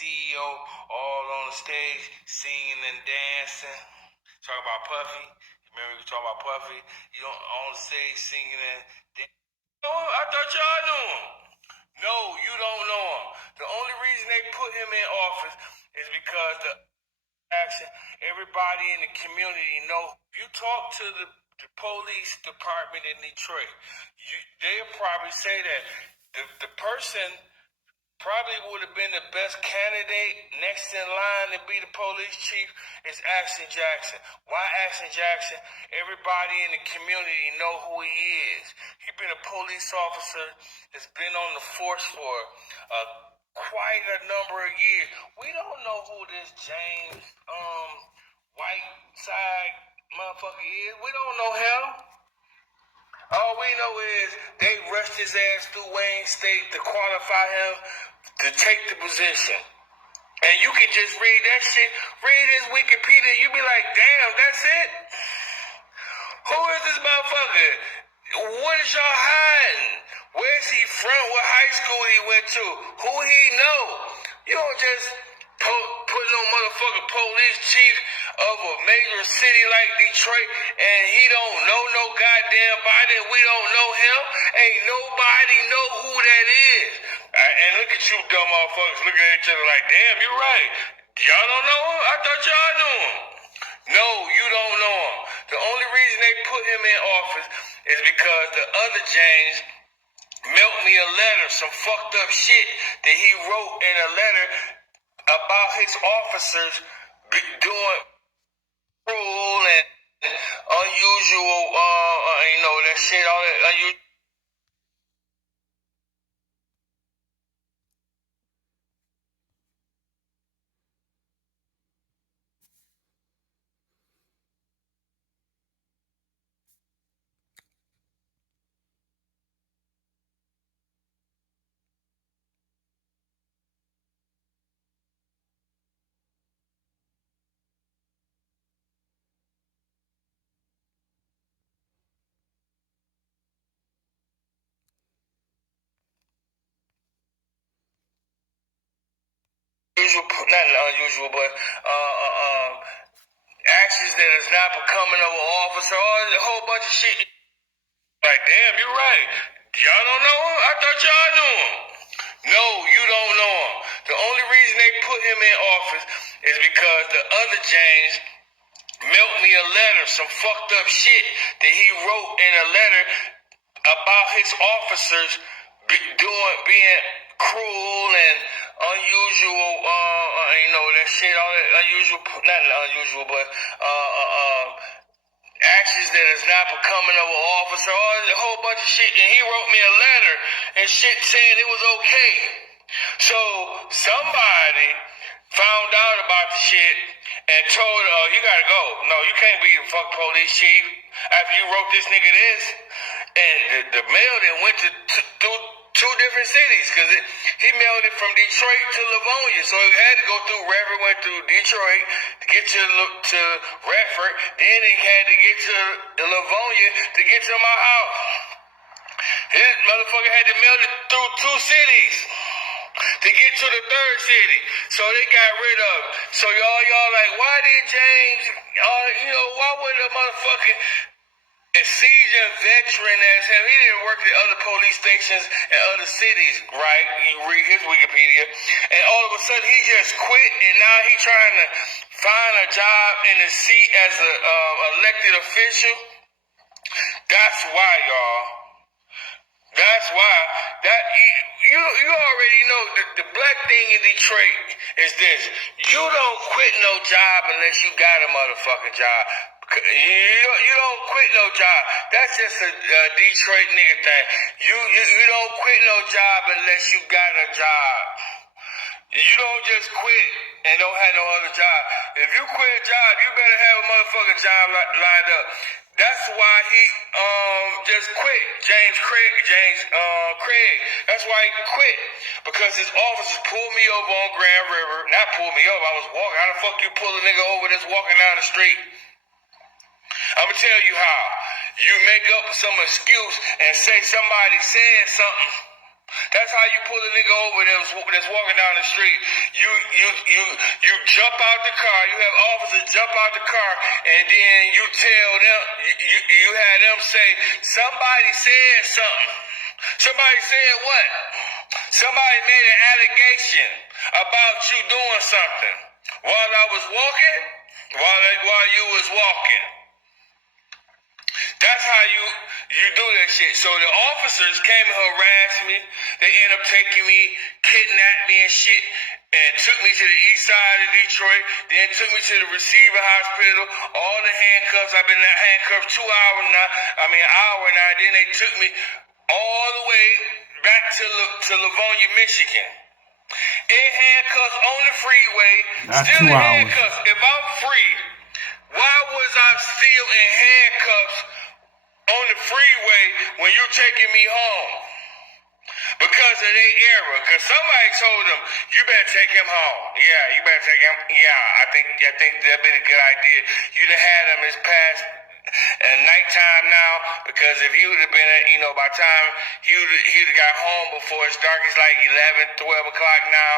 CEO all on the stage singing and dancing. Talk about Puffy. Remember we talking about Puffy? You on the stage singing and dancing. Oh, I thought y'all knew him. No, you don't know him. The only reason they put him in office is because the action. Everybody in the community know. You talk to the police department in Detroit, they'll probably say that the person probably would have been the best candidate next in line to be the police chief is Action Jackson. Why Action Jackson? Everybody in the community know who he is. He's been a police officer that's been on the force for quite a number of years. We don't know who this James Whiteside motherfucker is. We don't know him. All we know is they rushed his ass through Wayne State to qualify him to take the position. And you can just read that shit, read his Wikipedia, you be like, damn, that's it? Who is this motherfucker? What is y'all hiding? Where's he from? What high school he went to? Who he know? You don't just put no motherfucking police chief of a major city like Detroit and he don't know no goddamn body and we don't know him. Ain't nobody know who that is. And look at you dumb motherfuckers looking at each other like, damn, you're right. Y'all don't know him? I thought y'all knew him. No, you don't know him. The only reason they put him in office is because the other James mailed me a letter, some fucked up shit that he wrote in a letter about his officers doing cruel and unusual, that shit, all that unusual. Not unusual, but actions that is not becoming of an officer, or a whole bunch of shit. Like, damn, you're right. Y'all don't know him? I thought y'all knew him. No, you don't know him. The only reason they put him in office is because the other James mailed me a letter, some fucked up shit that he wrote in a letter about his officers being cruel and unusual, that shit, all that unusual, not unusual, but actions that is not becoming of an officer, or a whole bunch of shit. And he wrote me a letter and shit saying it was okay. So somebody found out about the shit and told her, oh, you gotta go. No, you can't be the fuck police chief after you wrote this nigga this. And the mail then went to two different cities because he mailed it from Detroit to Livonia. So it had to go through Redford, went through Detroit to get to Redford. Then it had to get to Livonia to get to my house. This motherfucker had to mail it through two cities to get to the third city. So they got rid of it. So y'all like, why did James, why would a motherfucking seasoned veteran as him, he didn't work at other police stations in other cities, right? You read his Wikipedia. And all of a sudden he just quit and now he trying to find a job in the seat as a elected official. That's why, y'all. That's why you already know the black thing in Detroit is this. You don't quit no job unless you got a motherfucking job. You don't quit no job. That's just a Detroit nigga thing. You don't quit no job unless you got a job. You don't just quit and don't have no other job. If you quit a job, you better have a motherfucking job lined up. That's why he just quit. James Craig. That's why he quit. Because his officers pulled me over on Grand River. Not pulled me over, I was walking. How the fuck you pull a nigga over that's walking down the street? I'ma tell you how. You make up some excuse and say somebody said something That's how you pull a nigga over that's walking down the street. You jump out the car. You have officers jump out the car, and then you tell them. You have them say somebody said something. Somebody said what? Somebody made an allegation about you doing something while I was walking. While you was walking. That's how you do that shit. So the officers came and harassed me. They ended up taking me, kidnapped me and shit, and took me to the east side of Detroit. Then took me to the receiving hospital. All the handcuffs. I've been handcuffed 2 hours now. An hour now. Then they took me all the way back to Livonia, Michigan. In handcuffs on the freeway. That's still 2 in hours. handcuffs. If I'm free, why was I still in handcuffs on the freeway when you taking me home? Because of their error. Because somebody told them, you better take him home. Yeah, you better take him. Yeah, I think that'd been a good idea. You done had him as past nighttime now, because if he would have been, by the time he would have got home before it's dark, it's like 11, 12 o'clock now.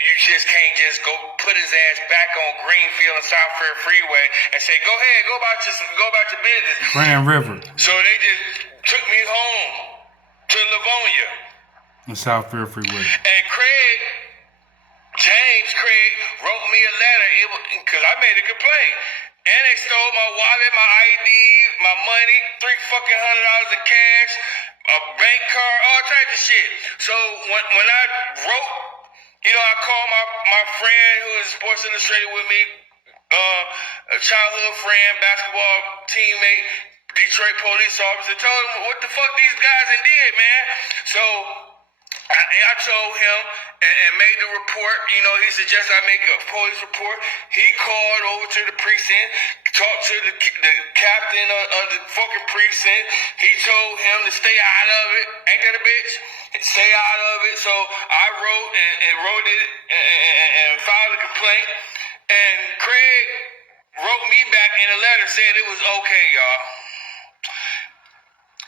You just can't just go put his ass back on Greenfield and South Fair Freeway and say, go ahead, go about your business. Grand River. So they just took me home to Livonia. And South Fair Freeway. And James Craig wrote me a letter because I made a complaint. And they stole my wallet, my ID, my money, $300 in cash, a bank card, all types of shit. So when I wrote, I called my friend who is Sports Illustrated with me, a childhood friend, basketball teammate, Detroit police officer, told him what the fuck these guys did, man. So I told him and made the report. He suggested I make a police report. He called over to the precinct, talked to the captain of the fucking precinct. He told him to stay out of it. Ain't that a bitch? Stay out of it. So I wrote it and filed a complaint. And Craig wrote me back in a letter saying it was okay, y'all.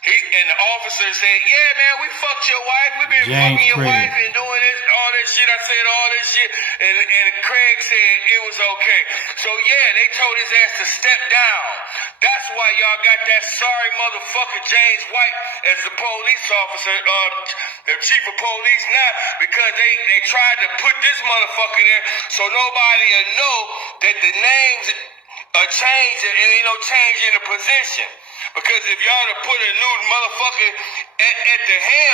And the officer said, yeah, man, we fucked your wife. We've been fucking your wife and doing this, all this shit. I said all this shit. And Craig said it was okay. So, yeah, they told his ass to step down. That's why y'all got that sorry motherfucker James White as the police officer, the chief of police now, because they tried to put this motherfucker there so nobody will know that the names are changed and ain't no change in the position. Because if y'all to put a new motherfucker at the helm,